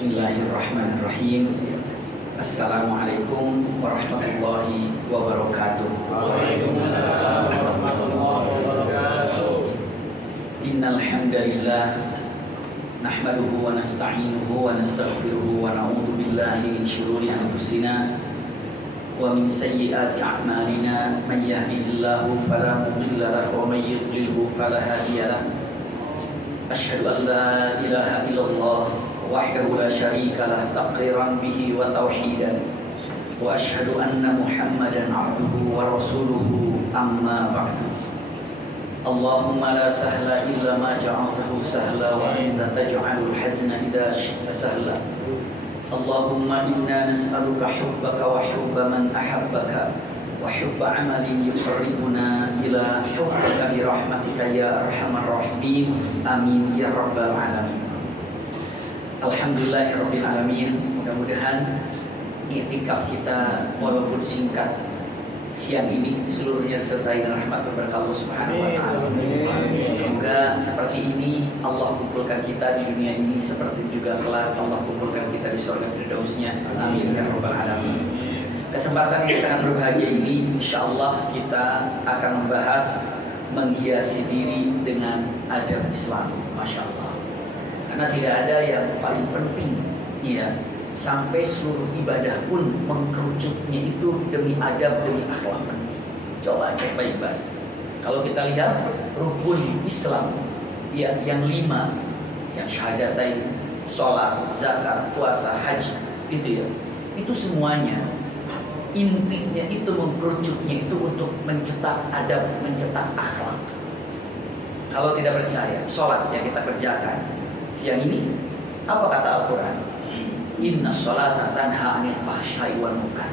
Bismillahirrahmanirrahim. Assalamualaikum warahmatullahi wabarakatuh. Waalaikumsalam warahmatullahi wabarakatuh. Innal hamdalillah nahmaduhu wa nasta'inuhu wa nastaghfiruhu wa na'udzu billahi min shururi anfusina wa min sayyiati a'malina. Man yahdihillahu fala mudilla lahu wa man yudlilhu fala hadiya lahu. Asyhadu an la ilaha illallah wahdahu la syarika lah taqriran bihi wa tauhidan wa asyhadu anna Muhammadan abduhu wa rasuluhu amma ba'du. Allahumma la sahla illa ma ja'altahu sahla wa anta taj'alul hazna idza syi'ta sahla. Allahumma inna nas'aluka hubbaka wa hubba man ahabbaka wa hubba amalin yuqarribuna ila hubbika bi rahmatika ya arhamar rahimin. Amin ya rabbal alamin. Alhamdulillahirabbil alamin. Mudah-mudahan i'tikaf kita walaupun singkat siang ini seluruhnya disertai dengan rahmat berkah Allah Subhanahu wa taala. Semoga seperti ini Allah kumpulkan kita di dunia ini, seperti juga kelak Allah kumpulkan kita di surga firdausnya. Amin ya rabbal alamin. Kesempatan yang sangat berbahagia ini insyaallah kita akan membahas menghiasi diri dengan adab Islam. Masya Allah. Karena tidak ada yang paling penting, ya, sampai seluruh ibadah pun mengkerucutnya itu demi adab, demi akhlak. Coba cek baik-baik. Kalau kita lihat rukun Islam, ya, yang 5, yang syahadatain, sholat, zakat, puasa, haji, itu ya, itu semuanya intinya itu mengkerucutnya itu untuk mencetak adab, mencetak akhlak. Kalau tidak percaya, sholat yang kita kerjakan siang ini, apa kata Al-Quran? Inna sholata tanha anil fahsyai wal munkar.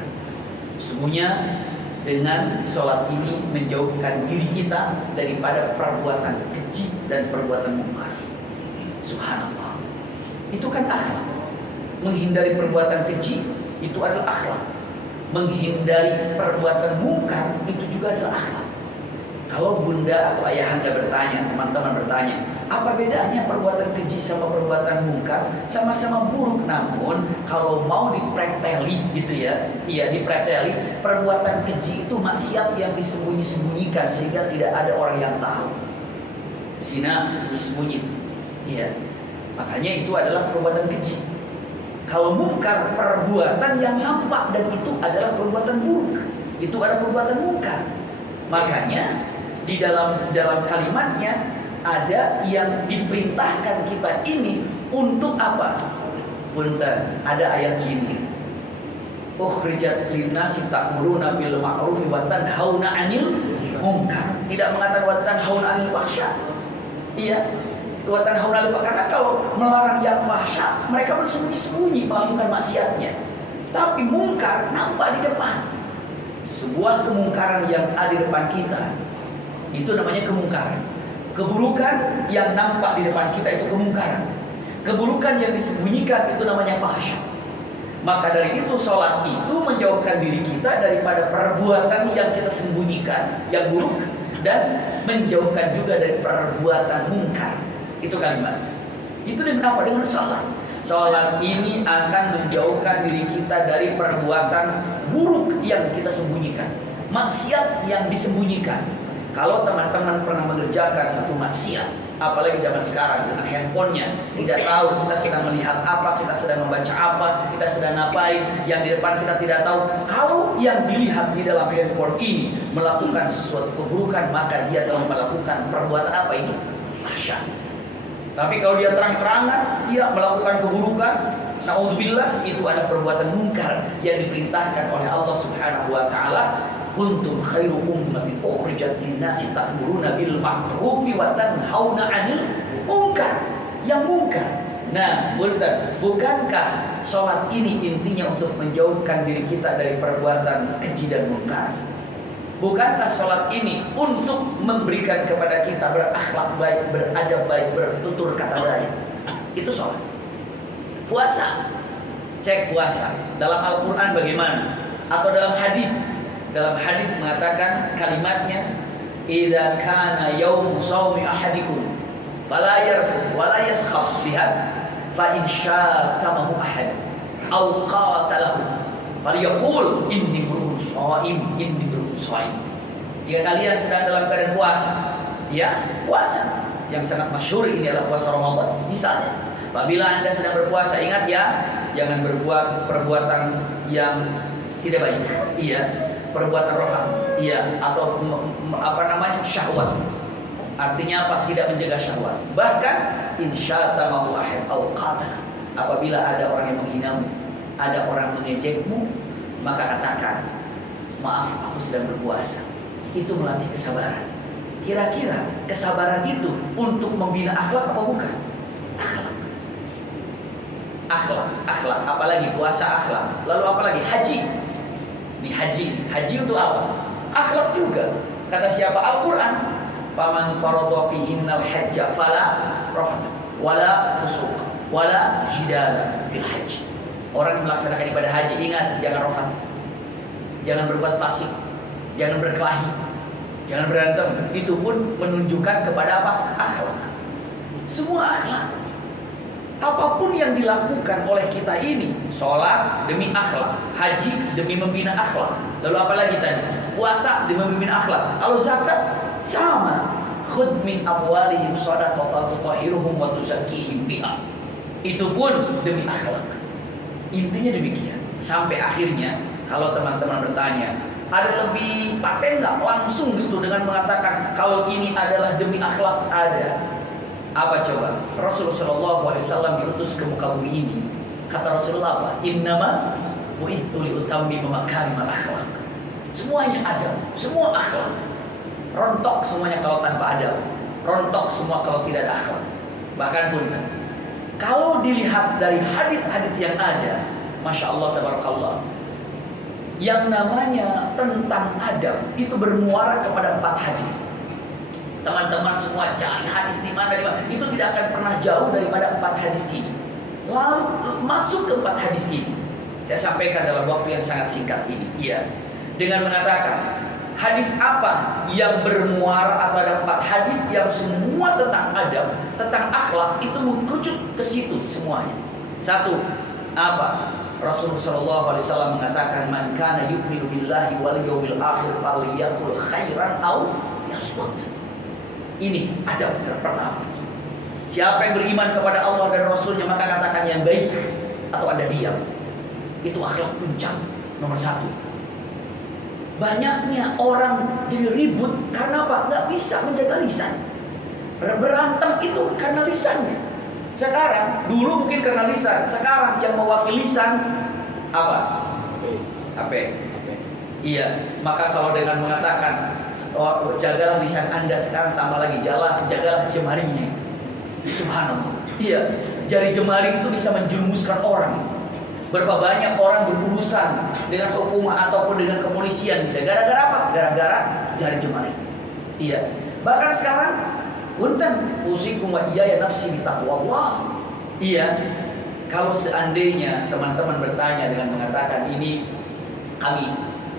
Sesungguhnya dengan sholat ini menjauhkan diri kita daripada perbuatan keji dan perbuatan munkar. Subhanallah. Itu kan akhlak. Menghindari perbuatan keji itu adalah akhlak. Menghindari perbuatan munkar itu juga adalah akhlak. Kalau bunda atau ayahanda bertanya, teman-teman bertanya, apa bedanya perbuatan keji sama perbuatan munkar? Sama-sama buruk, namun kalau mau dipreteli gitu ya, iya dipreteli, perbuatan keji itu maksiat yang disembunyi-sembunyikan sehingga tidak ada orang yang tahu. Zina sembunyi-sembunyi, iya. Makanya itu adalah perbuatan keji. Kalau munkar, perbuatan yang nampak dan itu adalah perbuatan buruk. Itu adalah perbuatan munkar. Makanya di dalam kalimatnya ada yang diperintahkan kita ini untuk apa? Punten, ada ayat gini. Ukhrijat linnasi ta'muruna bil ma'rufi wa tanhauna 'anil munkar. Tidak mengatakan wa tanhauna 'anil fahsya. Iya, wa tanhauna 'anil munkar. Karena kalau melarang yang fahsya, mereka bersembunyi-sembunyi melakukan maksiatnya. Tapi munkar nampak di depan. Sebuah kemungkaran yang ada di depan kita, itu namanya kemungkaran. Keburukan yang nampak di depan kita itu kemungkaran. Keburukan yang disembunyikan itu namanya fahsya. Maka dari itu sholat itu menjauhkan diri kita daripada perbuatan yang kita sembunyikan, yang buruk, dan menjauhkan juga dari perbuatan mungkar. Itu kalimat. Itu dengan apa? Dengan sholat. Sholat ini akan menjauhkan diri kita dari perbuatan buruk yang kita sembunyikan, maksiat yang disembunyikan. Kalau teman-teman pernah mengerjakan satu maksiat, apalagi zaman sekarang dengan handphonenya, tidak tahu kita sedang melihat apa, kita sedang membaca apa, kita sedang ngapain, yang di depan kita tidak tahu. Kalau yang dilihat di dalam handphone ini melakukan sesuatu keburukan, maka dia telah melakukan perbuatan apa ini? Fahsya. Tapi kalau dia terang-terangan, dia melakukan keburukan, naudzubillah, itu adalah perbuatan munkar yang diperintahkan oleh Allah Subhanahu wa taala. Kuntum khairu ummatin ukhrijat linnasi ta'muruna bil ma'rufi wa tanhauna 'anil munkar. Yang munkar. Nah, bukankah sholat ini intinya untuk menjauhkan diri kita dari perbuatan keji dan munkar? Bukankah sholat ini untuk memberikan kepada kita berakhlak baik, beradab baik, bertutur kata baik? Itu sholat. Puasa, cek puasa. Dalam Al-Quran bagaimana? Atau dalam hadis? Dalam hadis mengatakan kalimatnya, idza kana yaum shaumi ahadikum fala yarfu wala yaskhab. Lihat, fa in syatamahu ahad aw qatalahu falyaqul inni imru'un shaim. Jika kalian sedang dalam keadaan puasa, ya, puasa yang sangat masyhur ini adalah puasa Ramadan misalnya. Apabila Anda sedang berpuasa, ingat ya, jangan berbuat perbuatan yang tidak baik. Iya, perbuatan rohani. Iya, atau syahwat. Artinya apa? Tidak menjaga syahwat. Bahkan insyatamahu ahad aw qatala. Apabila ada orang yang menghinamu, ada orang mengejekmu, maka katakan, maaf, aku sedang berpuasa. Itu melatih kesabaran. Kira-kira kesabaran itu untuk membina akhlak apa bukan? Akhlak, apalagi puasa akhlak. Lalu apalagi haji. Ini haji untuk apa? Akhlak juga. Kata siapa? Al-Quran. Faman faradha fihinnal hajja fala rafath wala fusuq wala jidal fil hajj. Orang yang melaksanakan ibadah haji, ingat, jangan rafath, jangan berbuat fasik, jangan berkelahi, jangan berantem. Itu pun menunjukkan kepada apa? Akhlak. Semua akhlak. Apapun yang dilakukan oleh kita ini, sholat demi akhlak, haji demi membina akhlak. Lalu apa lagi tadi? Puasa demi membina akhlak. Kalau zakat sama. Khudh min amwalihim shadaqatan tutahhiruhum wa tuzakkihim biha. Itu pun demi akhlak. Intinya demikian. Sampai akhirnya kalau teman-teman bertanya, ada lebih paten nggak langsung gitu dengan mengatakan kalau ini adalah demi akhlak? Ada. Apa coba? Rasulullah SAW diutus ke muka bumi ini. Kata Rasulullah apa? Innama bu'ithu liutammima makarimal akhlak. Semuanya ada, semua akhlak. Rontok semuanya kalau tanpa adab. Rontok semua kalau tidak ada akhlak. Bahkan pun kalau dilihat dari hadis-hadis yang ada, Masya Allah, tabarakallah, yang namanya tentang adab itu bermuara kepada 4 hadis. Teman-teman semua cari hadis di mana, itu tidak akan pernah jauh daripada 4 hadis ini. Lalu masuk ke 4 hadis ini, saya sampaikan dalam waktu yang sangat singkat ini. Iya, dengan mengatakan hadis apa yang bermuara atau ada 4 hadis yang semua tentang adab, tentang akhlak, itu mengkerucut ke situ semuanya. Satu, apa? Rasulullah SAW mengatakan, man kana yu'minu billahi wal yawmil akhir falyaqul khairan aw yasmut. Ini adab pertama. Siapa yang beriman kepada Allah dan Rasulnya, maka katakan yang baik atau Anda diam. Itu akhlak puncak nomor 1. Banyaknya orang jadi ribut karena apa? Nggak bisa menjaga lisan. Berantem itu karena lisannya. Sekarang, dulu mungkin karena lisan. Sekarang yang mewakili lisan apa? HP. Iya. Maka kalau dengan mengatakan, oh, jagalah lisan Anda, sekarang tambah lagi, jagalah jemarinya. Subhanallah. Iya. Jari jemari itu bisa menjerumuskan orang. Berapa banyak orang berurusan dengan hukum ataupun dengan kepolisian bisa. Gara-gara apa? Gara-gara jari jemari. Iya. Bahkan sekarang, punten usikum wa iyaya nafsi bitaqwallah. Iya. Kalau seandainya teman-teman bertanya dengan mengatakan ini, kami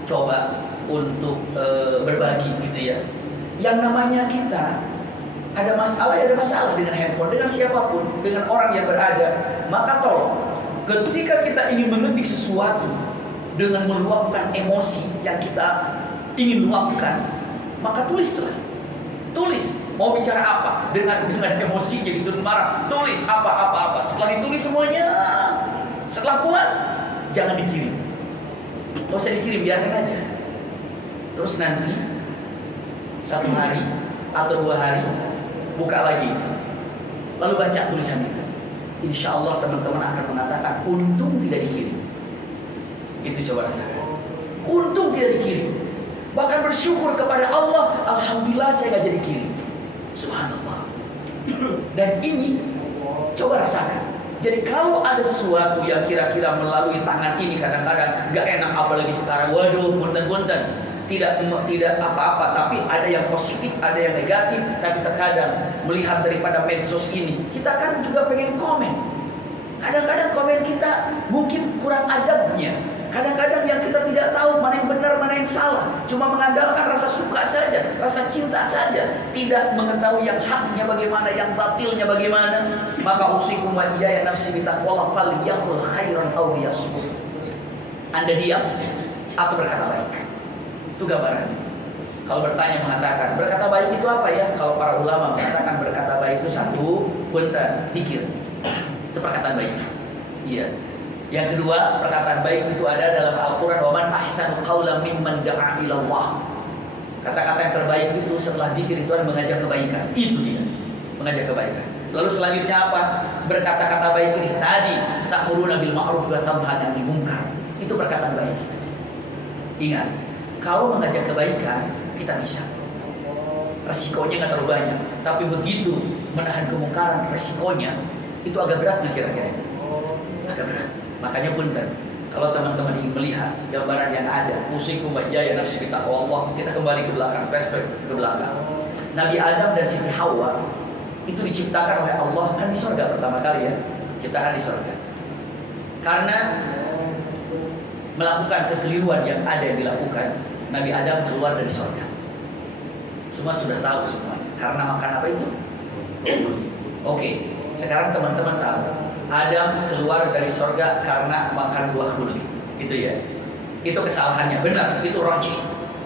coba untuk berbagi gitu ya. Yang namanya kita ada masalah dengan handphone, dengan siapapun, dengan orang yang berada, maka tolong ketika kita ingin mengetik sesuatu dengan meluapkan emosi yang kita ingin luapkan, maka tulislah. Tulis. Mau bicara apa? Dengan emosinya gitu, marah. Tulis apa. Setelah ditulis semuanya, setelah puas, jangan dikirim. Nggak usah dikirim, biarkan aja. Terus nanti 1 hari atau 2 hari buka lagi, lalu baca tulisan itu. Insya Allah teman-teman akan mengatakan, untung tidak dikirim. Itu coba rasakan. Untung tidak dikirim. Bahkan bersyukur kepada Allah, alhamdulillah saya nggak jadi kirim. Subhanallah. Dan ini coba rasakan. Jadi kalau ada sesuatu yang kira-kira melalui tangan ini kadang-kadang nggak enak, apalagi sekarang, waduh, punten-punten, tidak apa-apa, tapi ada yang positif, ada yang negatif. Tapi terkadang melihat daripada medsos ini, kita kan juga pengen komen. Kadang-kadang komen kita mungkin kurang adabnya, Kadang-kadang yang kita tidak tahu mana yang benar, mana yang salah, cuma mengandalkan rasa suka saja, rasa cinta saja, tidak mengetahui yang haknya bagaimana, yang batilnya bagaimana. Maka usikum wa iyaya nafsi bitaqwallah falyaqul khairan aw liyasmut. Anda diam atau berkata baik. Itu gambaran. Kalau bertanya mengatakan berkata baik itu apa ya? Kalau para ulama mengatakan berkata baik itu satu, punten, zikir. Itu perkataan baik. Iya. Yang kedua, perkataan baik itu ada dalam Al-Quran. Wa man ahsanu qawlan mimman da'a ila Allah. Kata-kata yang terbaik itu setelah zikir itu adalah mengajak kebaikan. Itu dia, mengajak kebaikan. Lalu selanjutnya apa? Berkata-kata baik ini tadi, ta'muruna bil ma'ruf wa tanhauna 'anil munkar. Itu perkataan baik. Ingat, kalau mengajak kebaikan kita bisa. Resikonya nggak terlalu banyak, tapi begitu menahan kemungkaran, resikonya itu agak berat kira-kira. Agak berat. Makanya punten, kalau teman-teman ingin melihat gambaran yang ada, usikum wa iyaya nafsi bitaqwallah, kita kembali ke belakang, flashback ke belakang. Nabi Adam dan Siti Hawa itu diciptakan oleh Allah kan di surga pertama kali ya, ciptakan di surga. Karena melakukan kekeliruan yang ada yang dilakukan, Nabi Adam keluar dari surga. Semua sudah tahu semua. Karena makan apa itu? Oke, sekarang teman-teman tahu. Adam keluar dari surga karena makan buah khuldi. Itu ya. Itu kesalahannya, benar, itu roji.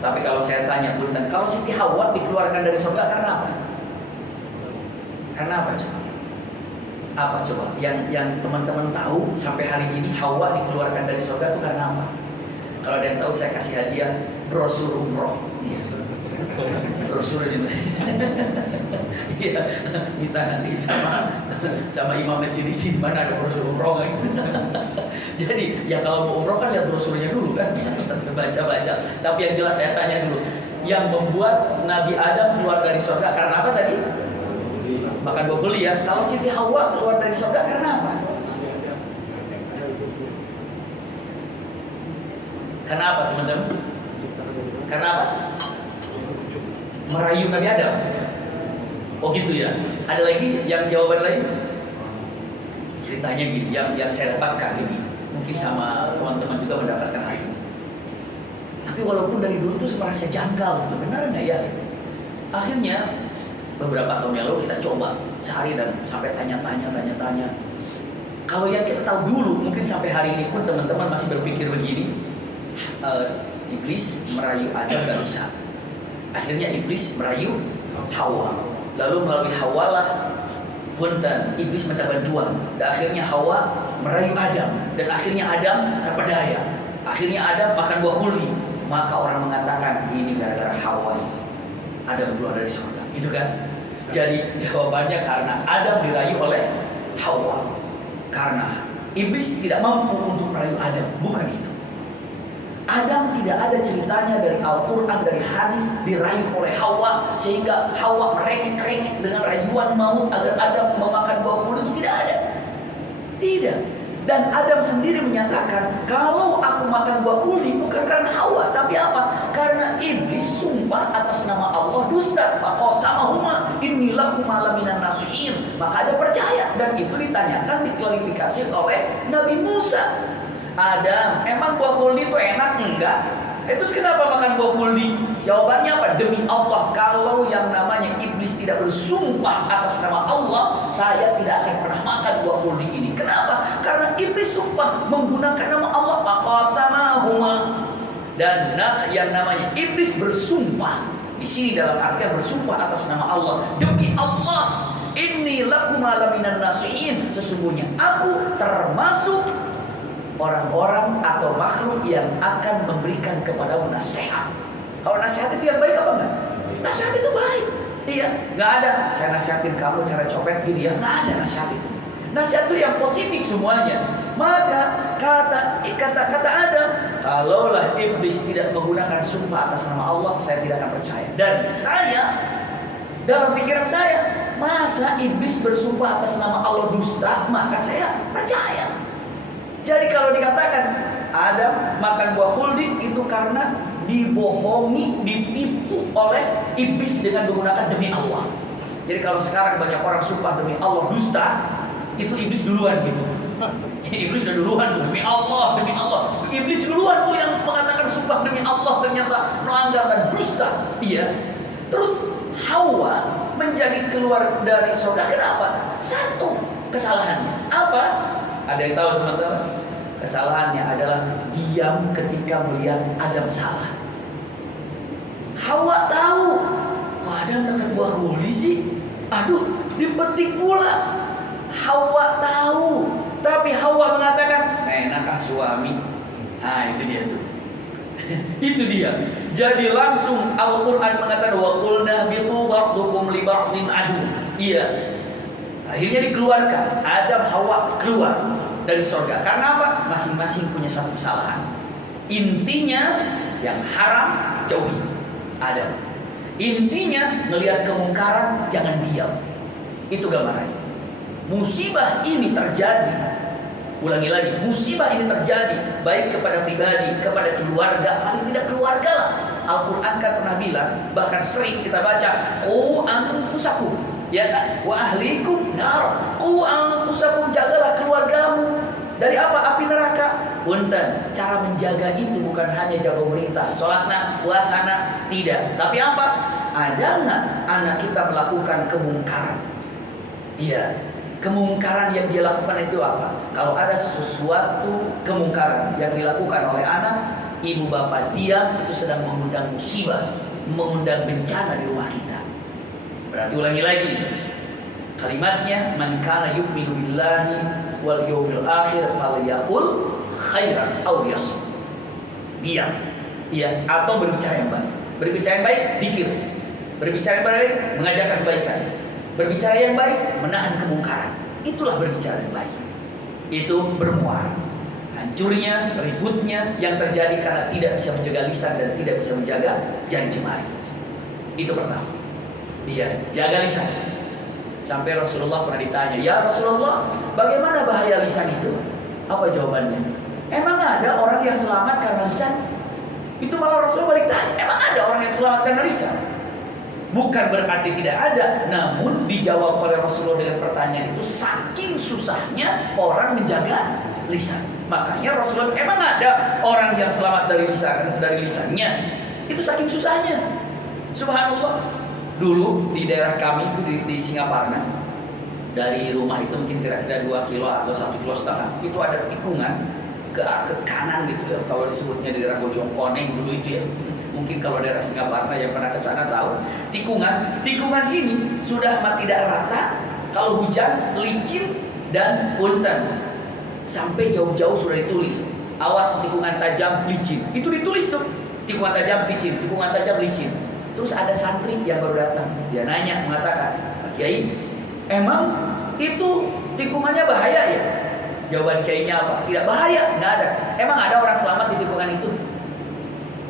Tapi kalau saya tanya punten, kalau Siti Hawa dikeluarkan dari surga karena apa? Karena apa coba? Apa coba? Yang teman-teman tahu sampai hari ini Hawa dikeluarkan dari surga itu karena apa? Kalau ada yang tahu saya kasih hadiah brosur umroh. Brosur itu. Iya, kita nanti sama imam masjid di sini mana ada brosur umroh gitu. Jadi ya kalau mau umroh kan lihat brosurnya dulu kan, baca-baca. Tapi yang jelas saya tanya dulu, yang membuat Nabi Adam keluar dari surga karena apa tadi? Makan buah beli ya. Kalau Siti Hawa keluar dari surga karena apa? Karena apa teman-teman? Karena apa? Merayu Nabi Adam. Oh gitu ya. Ada lagi yang jawaban lain? Ceritanya gini, yang saya dapatkan ini, mungkin sama teman-teman juga mendapatkan hal ini. Tapi walaupun dari dulu tuh merasa janggal, itu benar nggak ya? Akhirnya beberapa tahun yang lalu kita coba cari dan sampai tanya-tanya. Kalau yang kita tahu dulu, mungkin sampai hari ini pun teman-teman masih berpikir begini, iblis merayu Adam nggak bisa. Akhirnya iblis merayu Hawa. Lalu melalui Hawa lah punten iblis minta bantuan. Dan akhirnya Hawa merayu Adam. Dan akhirnya Adam terpedaya. Akhirnya Adam makan buah khuldi. Maka orang mengatakan ini gara-gara Hawa ini. Adam keluar dari surga. Itu kan? Jadi jawabannya karena Adam dirayu oleh Hawa. Karena iblis tidak mampu untuk merayu Adam. Bukan itu. Adam tidak ada ceritanya dari Al-Quran, dari hadis dirayu oleh Hawa sehingga Hawa merengek-rengek dengan rayuan maut agar Adam memakan buah khuldi, itu tidak ada. Tidak. Dan Adam sendiri menyatakan kalau aku makan buah khuldi bukan karena Hawa, tapi apa? Karena iblis sumpah atas nama Allah dusta. Faqasamahuma inni lakuma laminan nasihin. Maka ada percaya dan itu ditanyakan, diklarifikasi oleh Nabi Musa. Adam, emang buah khuldi itu enak? Enggak. Itu kenapa makan buah khuldi? Jawabannya apa? Demi Allah, kalau yang namanya iblis tidak bersumpah atas nama Allah, saya tidak akan pernah makan buah khuldi ini. Kenapa? Karena iblis sumpah menggunakan nama Allah. Faqasamahuma. Dan yang namanya iblis bersumpah di sini dalam artian bersumpah atas nama Allah. Demi Allah, inni lakuma laminan nasihin. Sesungguhnya aku termasuk orang-orang atau makhluk yang akan memberikan kepadamu nasihat. Kalau nasihat itu yang baik apa enggak? Nasihat itu baik. Iya, enggak ada saya nasihatin kamu cara copet gini ya, enggak ada nasihat itu. Nasihat itu yang positif semuanya. Maka kata Adam, kalaulah iblis tidak menggunakan sumpah atas nama Allah, saya tidak akan percaya. Dan saya dalam pikiran saya, masa iblis bersumpah atas nama Allah dusta, maka saya percaya. Jadi kalau dikatakan Adam makan buah khuldi itu karena dibohongi, ditipu oleh iblis dengan menggunakan demi Allah. Jadi kalau sekarang banyak orang sumpah demi Allah dusta, itu iblis duluan gitu. Iblis udah duluan tuh, demi Allah, demi Allah. Iblis duluan tuh yang mengatakan sumpah demi Allah, ternyata melanggar dan dusta. Iya. Terus Hawa menjadi keluar dari surga. Kenapa? Satu kesalahannya. Apa? Ada yang tahu teman-teman? Kesalahannya adalah diam ketika melihat Adam salah. Hawa tahu, kok Adam dekat buah kuli sih? Aduh, dipetik pula. Hawa tahu, tapi Hawa mengatakan, enakah suami? Nah, itu dia tuh. Itu dia. Jadi langsung Al-Quran mengatakan wa qulna bitu ba'dukum li ba'din adu. Iya. Akhirnya dikeluarkan. Adam Hawa keluar dari surga. Karena apa? Masing-masing punya satu kesalahan. Intinya yang haram jauhi. Adam. Intinya melihat kemungkaran jangan diam. Itu gambarannya. Musibah ini terjadi. Ulangi lagi, musibah ini terjadi baik kepada pribadi, kepada keluarga, paling tidak keluarga lah. Al-Quran kan pernah bilang, bahkan sering kita baca, qu anfusakum, ya kan? Wa ahlikum nar. Qu anfusakum, jagalah keluargamu dari apa? Api neraka. Punten, cara menjaga itu bukan hanya jaga perintah, sholatna, puasana, tidak. Tapi apa? Ada nggak anak kita melakukan kemungkaran? Iya. Kemungkaran yang dia lakukan itu apa? Kalau ada sesuatu kemungkaran yang dilakukan oleh anak, ibu bapak diam, itu sedang mengundang musibah, mengundang bencana di rumah kita. Berarti ulangi lagi kalimatnya, man kana yu'minu billahi wal yawmil akhir falyaqul khairan aw liyasmut. Diam, iya, atau berbicara yang baik. Berbicara yang baik, zikir. Berbicara yang baik, mengajarkan kebaikan. Berbicara yang baik, menahan kemungkaran. Itulah berbicara yang baik. Itu bermuara. Hancurnya, ributnya yang terjadi karena tidak bisa menjaga lisan dan tidak bisa menjaga jari jemari. Itu pertama. Iya, jaga lisan. Sampai Rasulullah pernah ditanya, ya Rasulullah, bagaimana bahaya lisan itu? Apa jawabannya? Emang ada orang yang selamat karena lisan? Itu malah Rasulullah balik tanya, emang ada orang yang selamat karena lisan? Bukan berarti tidak ada, namun dijawab oleh Rasulullah dengan pertanyaan itu, saking susahnya orang menjaga lisan. Makanya Rasulullah, emang ada orang yang selamat dari lisannya? Itu saking susahnya. Subhanallah. Dulu di daerah kami itu di Singaparna, dari rumah itu mungkin kira-kira 2 kilo atau 1,5 kilo, itu ada tikungan ke kanan gitu ya, kalau disebutnya di daerah Bojongkoneng dulu itu ya. Mungkin kalau daerah Singaparna yang pernah ke sana tahu, tikungan ini sudah tidak rata, kalau hujan licin dan punten. Sampai jauh-jauh sudah ditulis, awas tikungan tajam licin. Itu ditulis tuh, tikungan tajam licin, tikungan tajam licin. Terus ada santri yang baru datang, dia nanya, mengatakan, Pak Kiai, emang itu tikungannya bahaya ya? Jawaban Kiainya apa? Tidak bahaya, nggak ada. Emang ada orang selamat di tikungan itu?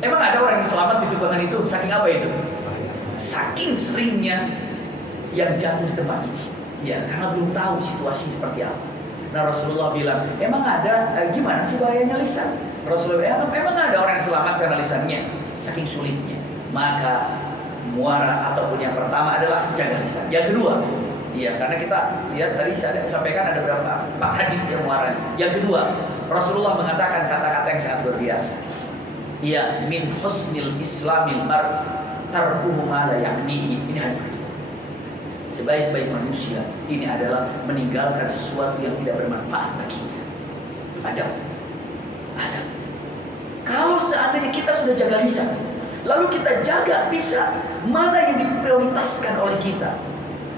Emang ada orang yang selamat di tikungan itu? Saking apa itu? Saking seringnya yang jatuh di tempat ini. Ya, karena belum tahu situasi seperti apa. Nah, Rasulullah bilang, emang ada gimana sih bahayanya lisan? Rasulullah, emang ada orang yang selamat karena lisannya? Saking sulitnya. Maka muara ataupun yang pertama adalah jaga lisan. Yang kedua, iya, karena kita lihat tadi saya sampaikan ada beberapa 4 hadis yang muaranya. Yang kedua, Rasulullah mengatakan kata-kata yang sangat luar biasa. Iya, min husnil islamil mar tarkuhu ma la ya'nihi. Ini hadis kedua. Sebaik-baik manusia ini adalah meninggalkan sesuatu yang tidak bermanfaat baginya. Ada. Kalau seandainya kita sudah jaga lisan, lalu kita jaga lisan, mana yang diprioritaskan oleh kita?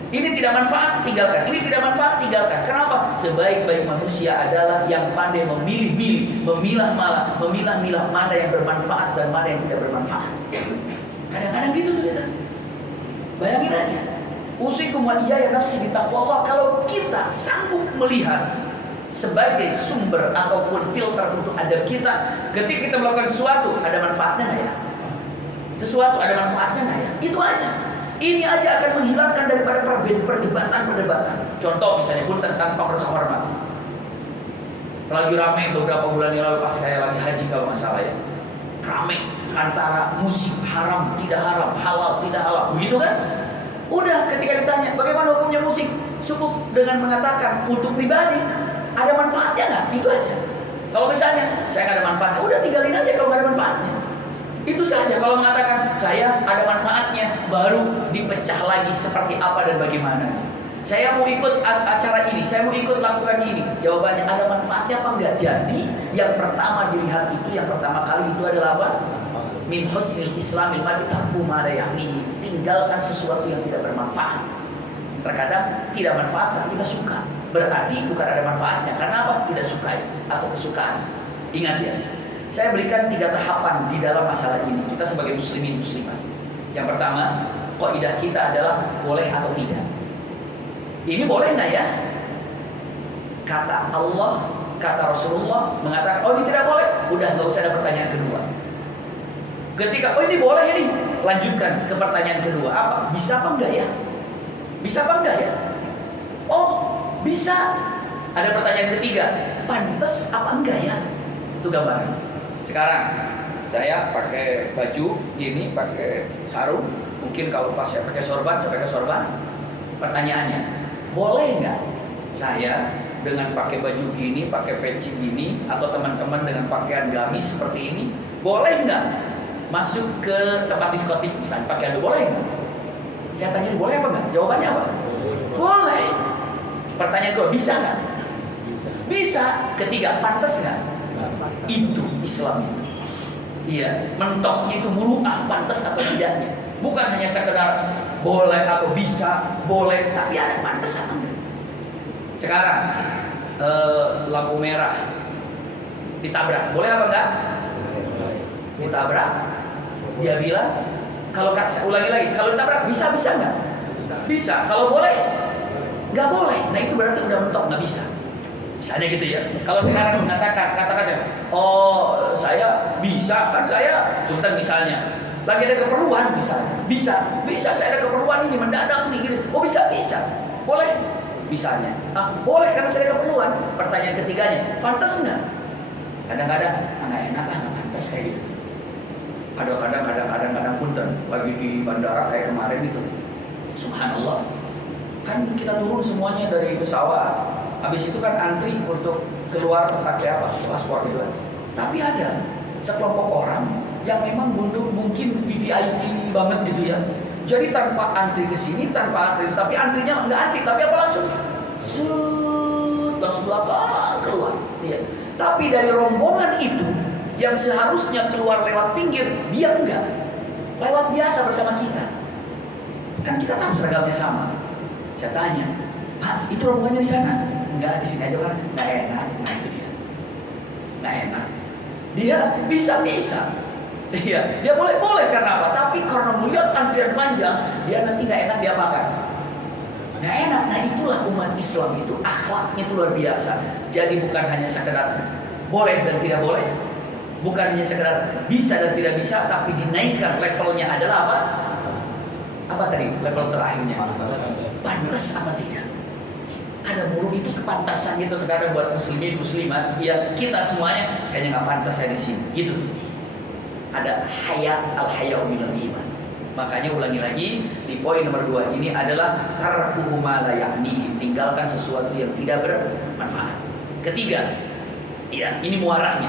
Ini tidak manfaat, tinggalkan. Ini tidak manfaat, tinggalkan. Kenapa? Sebaik-baik manusia adalah yang pandai memilih-milih, memilah-milah mana yang bermanfaat dan mana yang tidak bermanfaat. Kadang-kadang gitu tuh kita. Bayangin aja. Usikum wa iyaya nafsi bitaqwallah. Kalau kita sanggup melihat sebagai sumber ataupun filter untuk adab kita, ketika kita melakukan sesuatu, ada manfaatnya nggak ya? Sesuatu ada manfaatnya nggak ya? Itu aja. Ini aja akan menghilangkan daripada perdebatan. Contoh misalnya pun tentang pemerintah hormat. Lagi rame beberapa bulan yang lalu pas saya lagi haji kalau nggak salah ya. Rame antara musik haram, tidak haram, halal, tidak halal. Begitu kan? Udah ketika ditanya bagaimana hukumnya musik, cukup dengan mengatakan untuk pribadi ada manfaatnya nggak? Itu aja. Kalau misalnya saya nggak ada manfaatnya. Udah tinggalin aja kalau nggak ada manfaatnya. Itu saja. Kalau mengatakan saya ada manfaatnya, baru dipecah lagi seperti apa dan bagaimana. Saya mau ikut acara ini, saya mau ikut lakukan ini. Jawabannya ada manfaatnya apa enggak? Jadi yang pertama dilihat itu, yang pertama kali itu adalah apa? Min husnil islamil mar'i tarku ma la ya'nihi. Tinggalkan sesuatu yang tidak bermanfaat. Terkadang tidak manfaat kita suka. Berarti bukan ada manfaatnya. Karena apa? Tidak sukai atau kesukaan. Ingat ya. Saya berikan 3 tahapan di dalam masalah ini. Kita sebagai muslimin muslimat. Yang pertama, kaidah kita adalah boleh atau tidak. Ini boleh nggak ya? Kata Allah, kata Rasulullah mengatakan, oh ini tidak boleh. Udah nggak usah ada pertanyaan kedua. Ketika, oh ini boleh nih, lanjutkan ke pertanyaan kedua. Apa? Bisa apa enggak ya? Bisa apa enggak ya? Oh, bisa. Ada pertanyaan ketiga, pantas apa enggak ya? Itu gambaran. Sekarang saya pakai baju gini, pakai sarung. Mungkin kalau pas saya pakai sorban, saya pakai sorban. Pertanyaannya, boleh nggak saya dengan pakai baju gini, pakai peci gini, atau teman-teman dengan pakaian gamis seperti ini, boleh nggak masuk ke tempat diskotik misalnya pakaian itu, boleh nggak? Saya tanya boleh apa nggak? Jawabannya apa? Boleh. Pertanyaan kedua, bisa nggak? Bisa. Ketiga, pantas nggak? Itu Islam itu. Iya, mentoknya itu muruah, pantas atau tidaknya. Bukan hanya sekedar boleh atau bisa, boleh, tapi ada pantas apa enggak? Sekarang lampu merah ditabrak, boleh apa enggak? Ditabrak. Dia bilang, kalau ulangi lagi, kalau ditabrak bisa enggak? Bisa. Kalau boleh, enggak boleh. Nah itu berarti udah mentok, nggak bisa. Misalnya gitu ya. Kalau sekarang katakan ya, oh saya bisa kan, saya bentar misalnya lagi ada keperluan misalnya, bisa saya ada keperluan ini mendadak nih gitu. Oh bisa, boleh misalnya. Boleh karena saya ada keperluan. Pertanyaan ketiganya, pantas nggak? Kadang-kadang nggak enak lah, nggak pantas kayak gitu. Ada kadang-kadang punten lagi di bandara kayak kemarin itu. Subhanallah, kan kita turun semuanya dari pesawat. Habis itu kan antri untuk keluar pakai apa? Paspor gitu kan. Tapi ada sekelompok orang yang memang mungkin VIP banget gitu ya. Jadi tanpa antri ke sini, tanpa antri, tapi antrinya nggak antri, tapi apa langsung langsung belakang keluar. Iya. Tapi dari rombongan itu yang seharusnya keluar lewat pinggir, dia enggak. Lewat biasa bersama kita. Kan kita tahu seragamnya sama. Saya tanya, Pak, itu rombongannya di sana? Enggak, di sini aja kan. Nggak enak. Nah itu dia. Nggak enak. Dia bisa. Iya, dia boleh karena apa? Tapi karena melihat antrian panjang, dia nanti nggak enak diapakan? Nggak enak. Nah itulah umat Islam itu, akhlaknya itu luar biasa. Jadi bukan hanya sekedar boleh dan tidak boleh, bukan hanya sekedar bisa dan tidak bisa, tapi dinaikkan levelnya adalah apa? Apa tadi level terakhirnya? Pantas apa tidak? Ada mulu itu kepantasannya itu terkadang buat muslimin muslimat, ya kita semuanya kayaknya nggak pantas saya di sini, gitu. Ada al-haya'u minal iman. Makanya ulangi lagi di poin nomor 2 ini adalah tarkuhu ma la ya'nihi, tinggalkan sesuatu yang tidak bermanfaat. Ketiga, ya ini muaranya.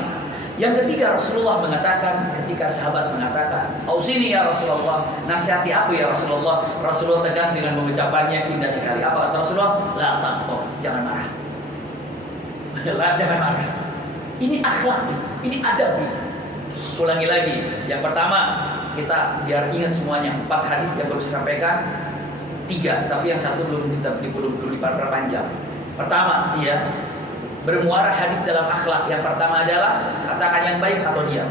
Yang ketiga, Rasulullah mengatakan ketika sahabat mengatakan, "Ausini ya Rasulullah, nasihati aku ya Rasulullah." Rasulullah tegas dengan mengucapannya indah sekali. Apa kata Rasulullah? La taqto, jangan marah. Jangan marah. Ini akhlak, ini adab. Ulangi lagi. Yang pertama, kita biar ingat semuanya 4 hadis yang baru saya sampaikan. 3, tapi yang satu belum diperpanjang. Pertama, bermuara hadis dalam akhlak. Yang pertama adalah katakan yang baik atau diam.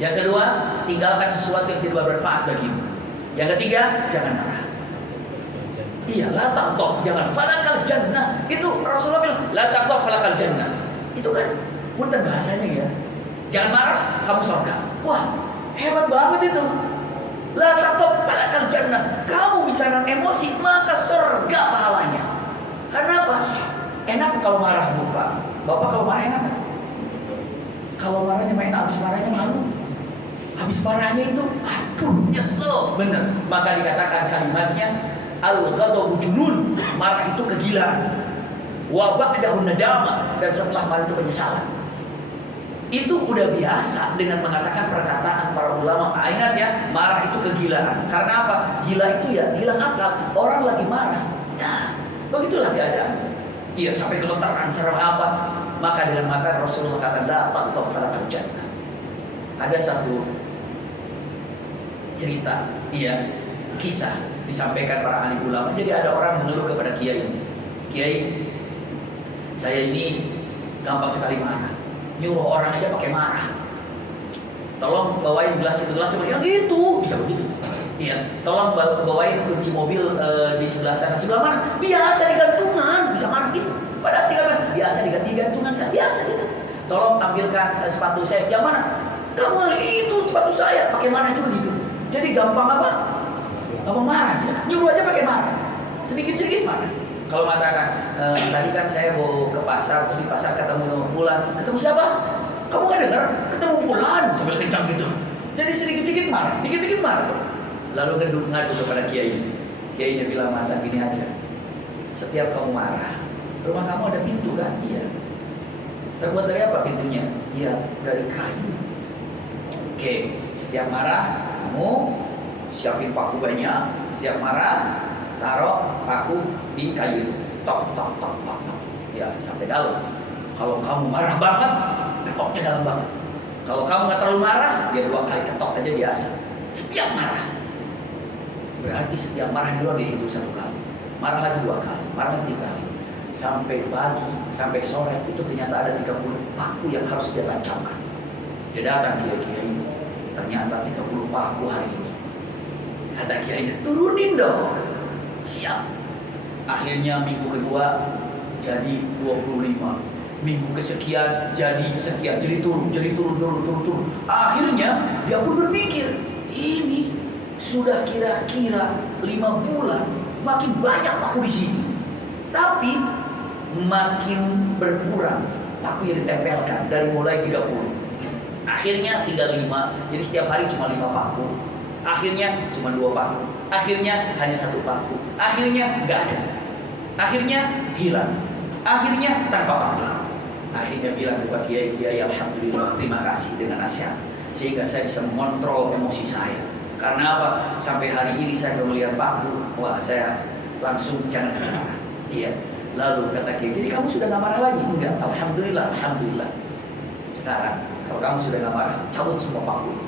Yang kedua, tinggalkan sesuatu yang tidak bermanfaat bagimu. Yang ketiga, jangan marah. Iya, la taqtab, jangan falakal jannah. Itu Rasulullah bilang, la taqtab falakal jannah. Itu kan punten bahasanya ya. Jangan marah, kamu surga. Wah, hebat banget itu. La taqtab falakal jannah. Kamu bisa nahan emosi, maka surga pahalanya. Karena apa? Enak kalau marah, Bapak. Bapak kalau marah enak kan? Kalau marahnya main, habis marahnya malu. Habis marahnya itu, aduh, nyesel. Bener. Maka dikatakan kalimatnya al-ghadabu junun. Marah itu kegilaan. Wa ba'dahu nadama, dan setelah marah itu penyesalan. Itu udah biasa dengan mengatakan perkataan para ulama. Ingat ya, marah itu kegilaan. Karena apa? Gila itu ya hilang akal. Orang lagi marah. Ya, begitulah keadaan. Iya, sampai gemetaran serem apa? Maka dengan mata Rasulullah kata la taqtab falakal jannah. Ada satu cerita, iya, kisah disampaikan para alim ulama. Jadi ada orang mengeluh kepada kiai ini. Kiai, saya ini gampang sekali marah. Nyuruh orang aja pakai marah. Tolong bawain gelas itu gelas ya gitu, bisa begitu. Iya, tolong bawain kunci mobil di sebelah sana. Sebelah mana? Biasa di gantungan, bisa marah gitu. Padahal tinggal biasa di gantungan saya, biasa gitu. Tolong ambilkan sepatu saya. Yang mana? Kamu itu sepatu saya, pakai marah juga gitu. Jadi gampang apa? Gampang marah ya. Nyuruh aja pakai marah. Sedikit-sedikit marah. Kalau mengatakan, tadi kan saya mau ke pasar, di pasar ketemu Fulan. Ketemu siapa? Kamu nggak dengar? Ketemu Fulan, sambil kencang gitu. Jadi sedikit-sedikit marah, dikit-dikit marah. Lalu ngadu kepada kiai. Kiainya bilang, mata gini aja. Setiap kamu marah, rumah kamu ada pintu kan? Iya. Terbuat dari apa pintunya? Iya, dari kayu. Oke, setiap marah, kamu siapin paku banyak. Setiap marah, taruh paku di kayu itu, tok tok tok tok tok, ya sampai dalam. Kalau kamu marah banget, ketoknya dalam banget. Kalau kamu nggak terlalu marah, ya 2 kali ketok aja biasa. Setiap marah, berarti setiap marah di luar dihitung 1 kali, marah lagi 2 kali, marah lagi 3 kali, sampai pagi, sampai sore itu ternyata ada 30 paku yang harus dia tancapkan. Dia datang kiai ini, ternyata 30 paku hari ini. Kata kiainya, turunin dong. Siap. Akhirnya minggu kedua jadi 25. Minggu kesekian jadi sekian. Jadi turun. Akhirnya dia pun berpikir, ini sudah kira-kira 5 bulan makin banyak paku di sini. Tapi makin berkurang paku yang ditempelkan dari mulai 30. Akhirnya 35. Jadi setiap hari cuma 5 paku. Akhirnya cuma 2 paku. Akhirnya hanya 1 paku. Akhirnya nggak ada. Akhirnya hilang. Akhirnya tanpa paku. Akhirnya bilang kepada kiai, alhamdulillah, terima kasih dengan nasihat, sehingga saya bisa mengontrol emosi saya. Karena apa? Sampai hari ini saya kalau melihat paku, wah saya langsung jangan marah. Iya. Lalu kata kiai, jadi kamu sudah nggak marah lagi? Enggak. Alhamdulillah. Sekarang kalau kamu sudah nggak marah, cabut semua paku itu.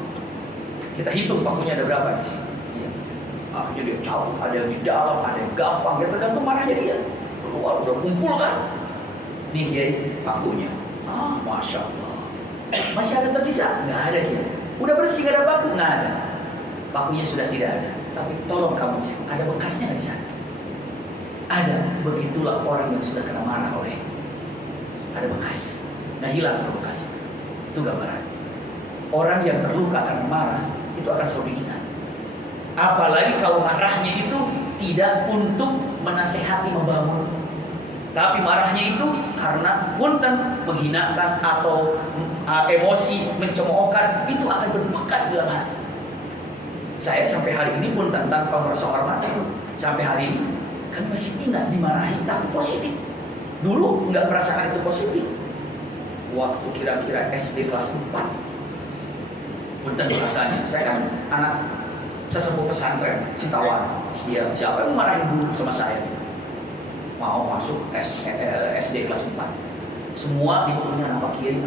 Kita hitung pakunya ada berapa di sini. Iya. Akhirnya dia cabut, ada yang di dalam, ada yang gampang, ya tergantung marahnya dia. Keluar udah kumpul kan. Nih kiai pakunya. Masya Allah. Masih ada tersisa? Nggak ada kiai. Udah bersih, nggak ada paku? Nggak ada. Pakunya sudah tidak ada. Tapi tolong kamu cek, ada bekasnya nggak di sana? Ada. Begitulah orang yang sudah kena marah oleh. Ada bekas. Nah hilang bekas. Itu gambaran. Orang yang terluka karena marah itu akan selalu diingat. Apalagi kalau marahnya itu tidak untuk menasehati, membangun, tapi marahnya itu karena punten, menghinakan atau emosi, mencemoohkan, itu akan berbekas dalam hati. Saya sampai hari ini pun tanpa merasa hormat, sampai hari ini kan masih ingat dimarahi, tapi positif. Dulu nggak merasakan itu positif. Waktu kira-kira SD kelas 4, punten rasanya. Saya kan anak sesepuh pesantren Cintawan. Dia siapa yang memarahin guru sama saya? Mau masuk SD kelas 4. Semua dipunya anak kiai.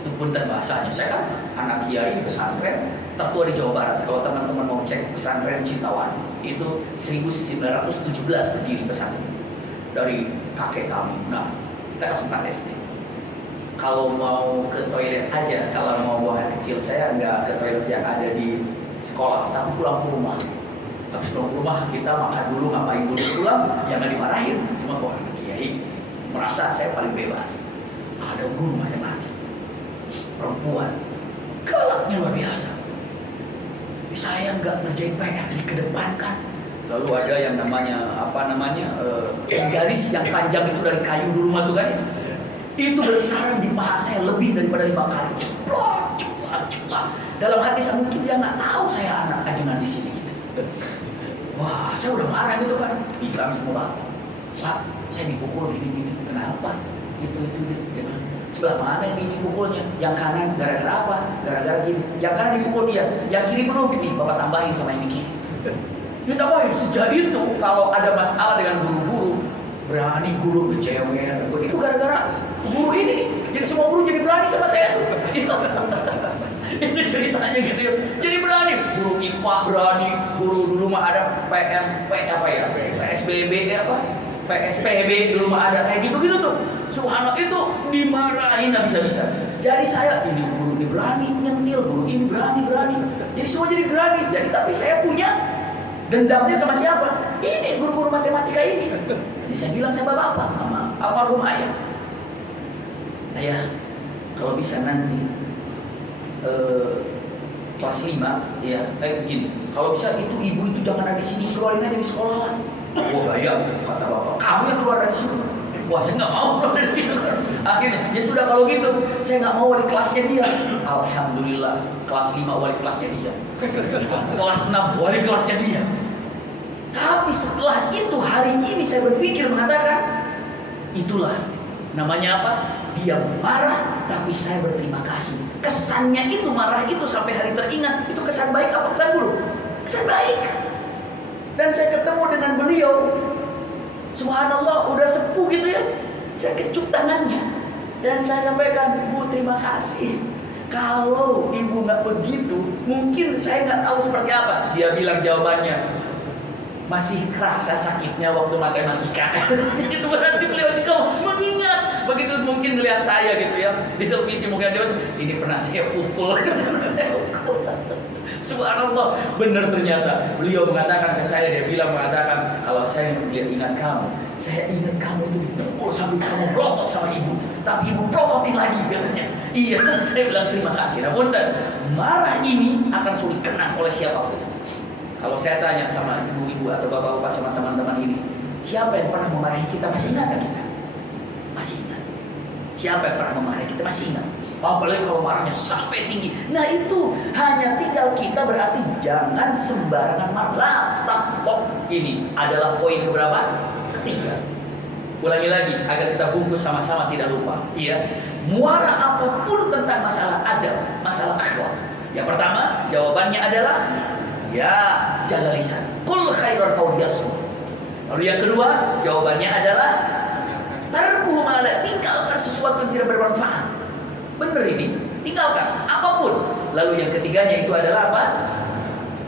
Itu punten bahasanya. Saya kan anak kiai pesantren tertua di Jawa Barat. Kalau teman-teman mau cek pesantren Cintawan, itu 1917 berdiri pesantren dari kakek kami. Nah, kita kelas 4 SD. Kalau mau ke toilet aja, kalau mau buang air kecil, saya nggak ke toilet yang ada di sekolah, tapi pulang ke rumah. Habis pulang ke rumah, kita makan dulu, ngapain dulu, pulang, ya nggak dimarahin. Cuma kalau anak kiai merasa saya paling bebas. Ada guru macam-macam, perempuan, galaknya luar biasa. Saya nggak ngerjain PR, dikedepankan. Lalu ada yang namanya garis yang panjang itu dari kayu dulu mah tuh kan? Itu bersarang di paha saya lebih daripada 5 kali. Ceplak. Dalam hati saya mungkin dia nggak tahu saya anak ajengan di sini. Gitu. Wah, saya udah marah gitu kan. Bilang sama bapak, Pak, saya dipukul gini-gini. Kenapa? Itu. Dia bilang, Sebelah mana yang dipukulnya? Yang kanan gara-gara apa? Gara-gara gini. Yang kanan dipukul dia, yang kiri belum. Nih bapak tambahin sama yang kiri. Dia tambahin. Sejak itu kalau ada masalah dengan guru-guru, berani guru kecewer. Itu gara-gara guru ini. Jadi semua guru jadi berani sama saya tuh. Itu ceritanya gitu ya. Jadi berani. Guru IPA berani. Guru dulu mah ada PMP apa ya? PSBB apa? PSPB dulu mah ada kayak gitu-gitu tuh. Subhanallah itu dimarahin nggak bisa-bisa. Jadi saya ini guru ini berani nyentil, guru ini berani. Jadi semua jadi berani. Jadi tapi saya punya dendamnya sama siapa? Ini guru-guru matematika ini. Jadi saya bilang sama bapak, sama almarhum ayah. Ayah, kalau bisa nanti kelas 5 ya, begini. Kalau bisa itu ibu itu jangan ada di sini, keluarin aja di sekolah lah. Wah bayang, kata bapak, kamu yang keluar dari situ. Wah saya nggak mau keluar dari situ. Akhirnya, ya sudah kalau gitu, saya nggak mau wali kelasnya dia. Alhamdulillah, kelas 5 wali kelasnya dia. Kelas 6 wali kelasnya dia. Tapi setelah itu hari ini saya berpikir mengatakan, itulah namanya apa? Dia marah, tapi saya berterima kasih. Kesannya itu marah itu sampai hari teringat. Itu kesan baik apa kesan buruk? Kesan baik. Dan saya ketemu dengan beliau, subhanallah udah sepuh gitu ya. Saya kecup tangannya dan saya sampaikan, Bu terima kasih. Kalau ibu nggak begitu, mungkin saya nggak tahu seperti apa. Dia bilang jawabannya, masih kerasa sakitnya waktu matematika. Itu berarti beliau juga mengingat. Begitu mungkin melihat saya gitu ya di televisi, mungkin dia ini pernah saya pukul. Subhanallah, benar ternyata. Beliau mengatakan ke saya, dia bilang mengatakan, kalau saya ingat kamu, saya ingat kamu itu dipukul sampai kamu berotot sama ibu, tapi ibu berototin lagi katanya. Iya, saya bilang terima kasih. Namun marah ini akan sulit kenang oleh siapapun. Kalau saya tanya sama ibu-ibu atau bapak-bapak sama teman-teman ini, siapa yang pernah memarahi kita? Masih ingat kita? Masih ingat. Siapa yang pernah memarahi kita? Masih ingat. Apalagi kalau marahnya sampai tinggi. Nah itu hanya tinggal kita berarti jangan sembarangan marah. Tampok ini adalah poin keberapa? Ketiga. Ulangi lagi agar kita bungkus sama-sama tidak lupa. Iya. Muara apapun tentang masalah adab, masalah akhlak. Yang pertama jawabannya adalah ya jaga lisan. Qul khairan aw liyasmut. Lalu yang kedua jawabannya adalah tarkuhu ma la, tinggalkan sesuatu yang tidak bermanfaat. Benar ini, tinggalkan apapun. Lalu yang ketiganya itu adalah apa?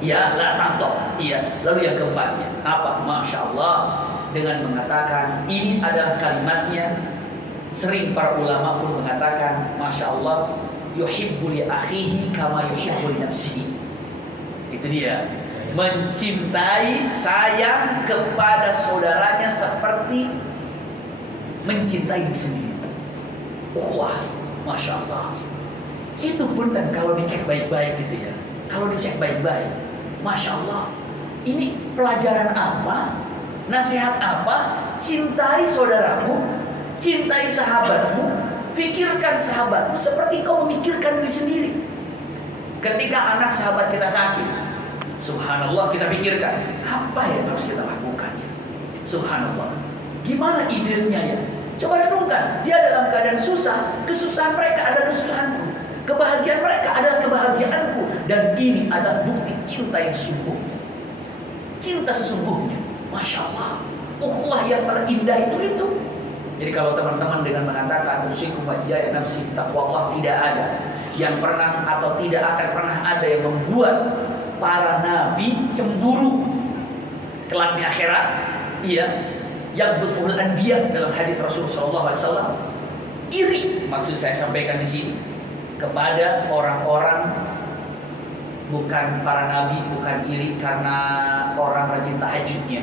Ya, la tamtok. Iya. Lalu yang keempatnya apa? Masya Allah, dengan mengatakan ini adalah kalimatnya. Sering para ulama pun mengatakan, Masya Allah, yuhibbu li akhihi kama yuhibbu li nafsihi. Itu dia. Mencintai, sayang kepada saudaranya seperti mencintai diri sendiri. Wah. Masya Allah. Itu pun kan kalau dicek baik-baik gitu ya. Kalau dicek baik-baik, Masya Allah. Ini pelajaran apa? Nasihat apa? Cintai saudaramu, cintai sahabatmu, pikirkan sahabatmu seperti kau memikirkan diri sendiri. Ketika anak sahabat kita sakit, subhanallah kita pikirkan apa yang harus kita lakukan. Subhanallah. Gimana idenya ya? Coba renungkan, dia dalam keadaan susah, kesusahan mereka adalah kesusahanku, kebahagiaan mereka adalah kebahagiaanku, dan ini adalah bukti cinta yang sungguh, cinta sesungguhnya. Masya Allah, ukhuwah yang terindah itu. Jadi kalau teman-teman dengan mengatakan usikum wa iyaya nafsi taqwallah, tidak ada yang pernah atau tidak akan pernah ada yang membuat para nabi cemburu kelak di akhirat. Iya. Yang betul anbiya dalam hadis Rasulullah SAW, iri, maksud saya sampaikan di sini kepada orang-orang, bukan para nabi, bukan iri karena orang rajin tahajudnya.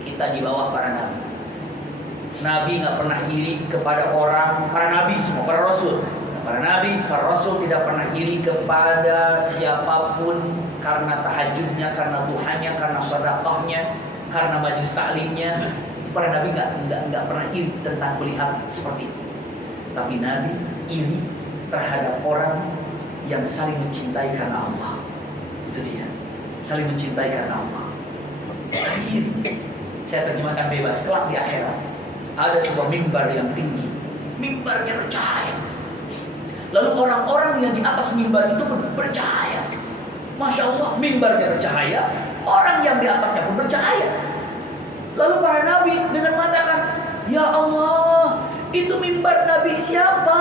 Kita di bawah para nabi. Nabi nggak pernah iri kepada orang, para nabi semua, para rasul. Para nabi, para rasul tidak pernah iri kepada siapapun karena tahajudnya, karena duhanya, karena sedekahnya, karena majelis taklimnya. Para nabi nggak pernah iri tentang melihat seperti itu. Tapi nabi iri terhadap orang yang saling mencintai karena Allah. Itu dia, saling mencintai karena Allah. Iri. Saya terjemahkan bebas. Kelak di akhirat ada sebuah mimbar yang tinggi, mimbarnya bercahaya, Lalu orang-orang yang di atas mimbar itu pun bercahaya. Masya Allah, mimbarnya bercahaya, orang yang di atasnya pun bercahaya. Lalu para nabi dengan mengatakan, ya Allah, itu mimbar nabi siapa?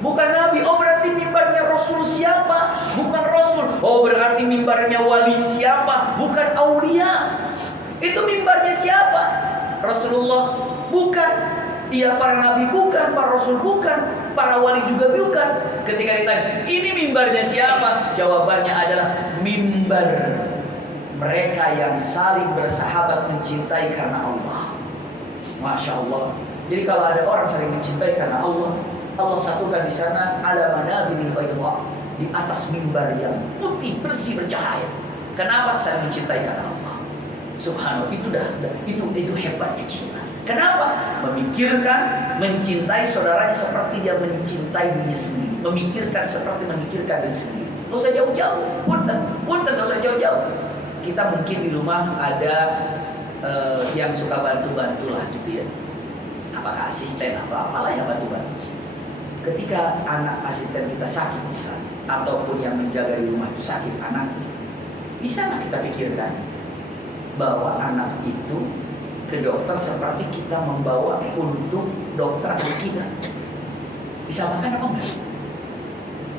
Bukan nabi. Oh berarti mimbarnya rasul siapa? Bukan rasul. Oh berarti mimbarnya wali siapa? Bukan aulia. Itu mimbarnya siapa? Rasulullah? Bukan. Iya, para nabi bukan, para rasul bukan, para wali juga bukan. Ketika ditanya, ini mimbarnya siapa? Jawabannya adalah mimbar mereka yang saling bersahabat mencintai karena Allah. Masya Allah. Jadi kalau ada orang saling mencintai karena Allah, Allah satukan di sana ala manabil baydha, di atas mimbar yang putih bersih bercahaya. Kenapa? Saling mencintai karena Allah. Subhanallah, itu hebatnya cinta. Kenapa? Memikirkan, mencintai saudaranya seperti dia mencintai dirinya sendiri. Memikirkan seperti memikirkan diri sendiri. Nggak usah jauh-jauh. Punten, nggak usah jauh-jauh. Kita mungkin di rumah ada yang suka bantu-bantu lah gitu ya. Apakah asisten atau apalah yang bantu-bantu. Ketika anak asisten kita sakit misalnya, ataupun yang menjaga di rumah itu sakit anaknya, bisa nggak kita pikirkan bahwa anak itu ke dokter seperti kita membawa untuk dokter anak kita? Bisa makan apa enggak?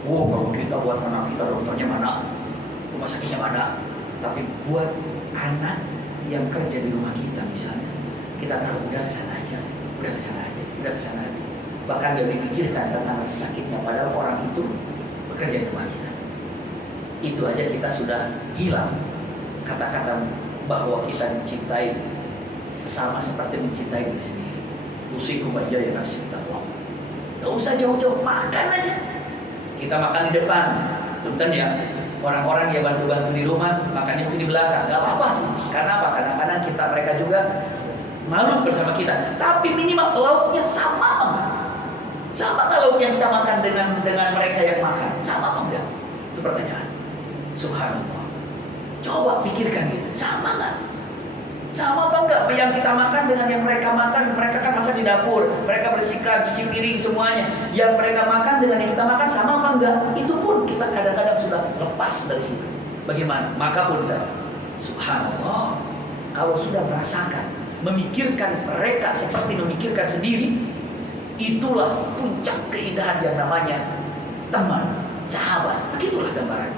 Oh, kalau kita buat anak kita dokternya mana, rumah sakitnya mana, tapi buat anak yang kerja di rumah kita misalnya, kita taruh udah kesana aja, udah kesana aja. Bahkan gak dipikirkan tentang sakitnya, padahal orang itu bekerja di rumah kita. Itu aja kita sudah hilang kata-kata bahwa kita mencintai sesama seperti mencintai diri sendiri. Usikum aja ya nafsi Allah. Gak usah jauh-jauh, makan aja. Kita makan di depan, betul ya. Orang-orang yang bantu-bantu di rumah makannya mungkin di belakang, gak apa-apa sih. Karena apa? Kadang-kadang mereka juga malu bersama kita. Tapi minimal lauknya sama apa? Sama nggak lauk yang kita makan dengan mereka yang makan? Sama apa enggak? Itu pertanyaan. Subhanallah. Coba pikirkan gitu. Sama nggak? Sama apa enggak? Yang kita makan dengan yang mereka makan. Mereka kan masak di dapur, mereka bersihkan, cuci piring semuanya. Yang mereka makan dengan yang kita makan sama apa enggak? Itu pun kita kadang-kadang sudah lepas dari situ. Bagaimana? Maka pun subhanallah, kalau sudah merasakan, memikirkan mereka seperti memikirkan sendiri, itulah puncak keindahan yang namanya teman, sahabat. Begitulah gambaran.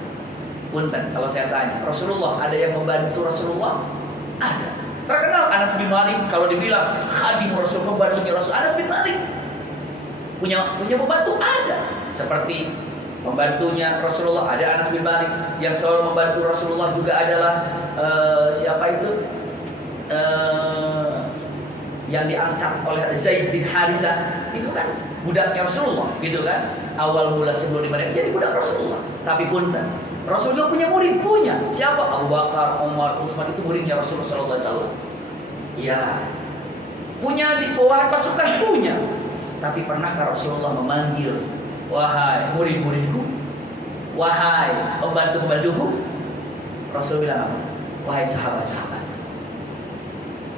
Punten, kalau saya tanya, Rasulullah ada yang membantu Rasulullah? Ada. Terkenal Anas bin Malik, kalau dibilang khadim Rasul, membantunya Rasul, Anas bin Malik punya pembantu ada. Seperti pembantunya Rasulullah ada Anas bin Malik. Yang selalu membantu Rasulullah juga adalah siapa itu? Yang diangkat oleh Zaid bin Haritha, itu kan budaknya Rasulullah, gitu kan? Awal mula sebelum mereka jadi budak Rasulullah. Tapi pun Rasulullah punya murid, punya siapa? Abu Bakar, Umar, Utsman, itu muridnya Rasulullah sallallahu alaihi wasallam. Ya. Punya di bawah pasukan punya. Tapi pernahkah Rasulullah memanggil, wahai murid-muridku, wahai pembantu-pembantuku? Rasul bilang apa? Wahai sahabat-sahabat.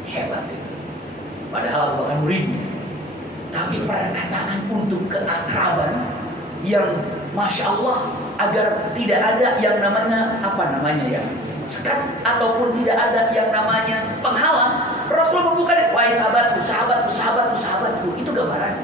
Hebat itu. Padahal Abu Bakar muridnya. Tapi perkataan untuk keakraban yang Masya Allah, agar tidak ada yang namanya sekat, ataupun tidak ada yang namanya penghalang. Rasul membuka, wahai sahabatku, sahabatku, sahabatku, sahabatku. Itu gambaran.